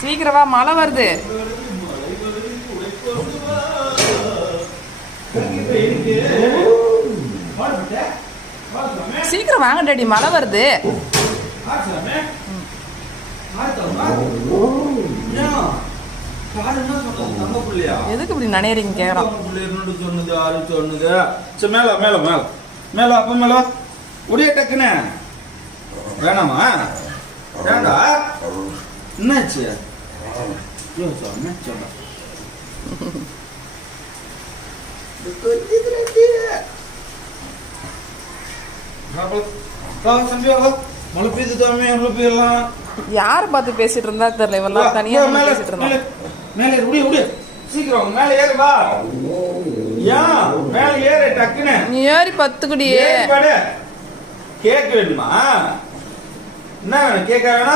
சீக்கிரம் வா, மழை வருது. சீக்கிரம் வாங்க டாடி, மழை வருது. எதுக்கு இப்படி நினைறீங்க கேக்குறோம். மேல மேல மேல மேல அப்ப மேல ஒரே டக்குன்னு வேணாமா? வேண்டா என்னாச்சு? மழை பெய்து தாமே எவ்வளவு பெய்யலாம். யார பார்த்து பேசிட்டு இருந்தா தெரியல, இவெல்லாம் தனியா பேசிட்டு இருந்தா. மேல உடைய உடைய சீக்கிரம் மேல ஏறு வா. ஏன் மேல ஏறு டக்குன்னு. நீ ஏறி பத்துக்குடியே. கேக் வேணுமா? என்ன வேணும்? கேட்க வேணா